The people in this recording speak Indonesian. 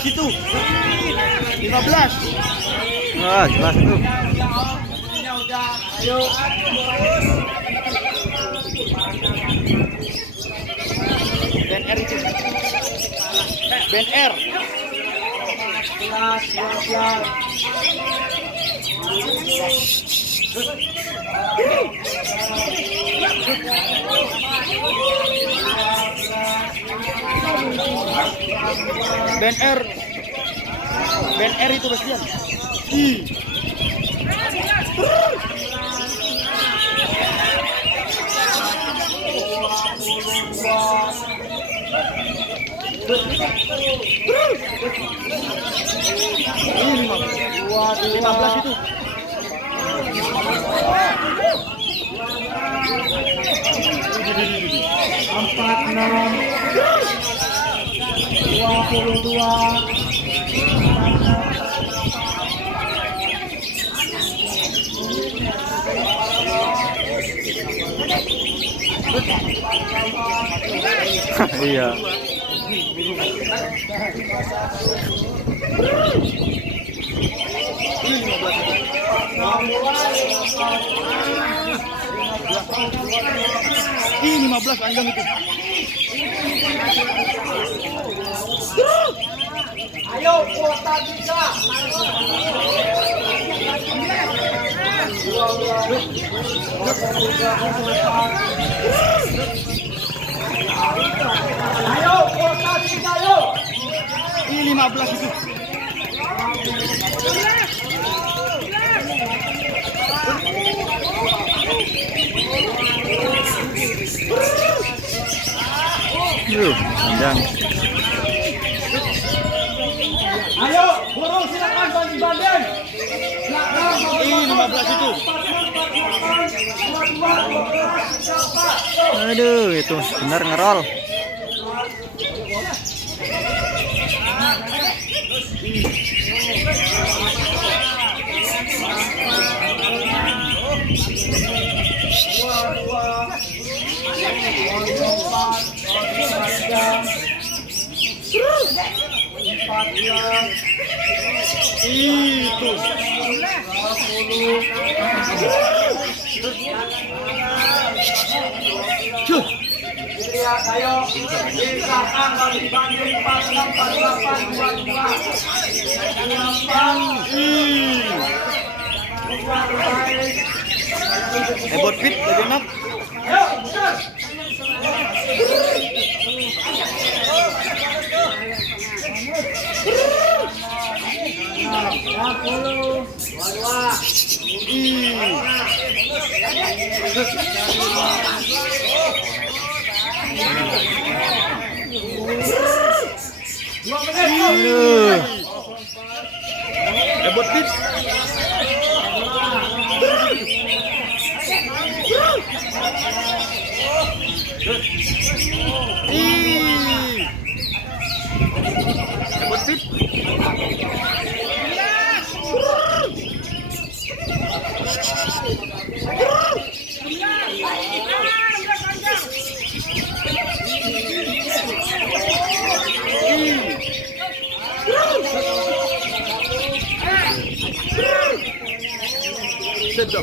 Itu 15. Ah, jelas itu. Ben R itu. Ben R. Ben R. Ben R itu Bastian. Ini 15 itu. Empat 22. Iya. Ini 15 anjang itu. Ayo kuota bisa. Ayo kuota bisa yo. Ini 15 itu. Panjang. Ayo, burung silakan banding. Ini 15 itu. Aduh, itu benar ngerol. Itu 20. Ayo, silakan banding 46. Ebot fit lebih enak. Ebot fit. Ebot fit. সেদ্ধ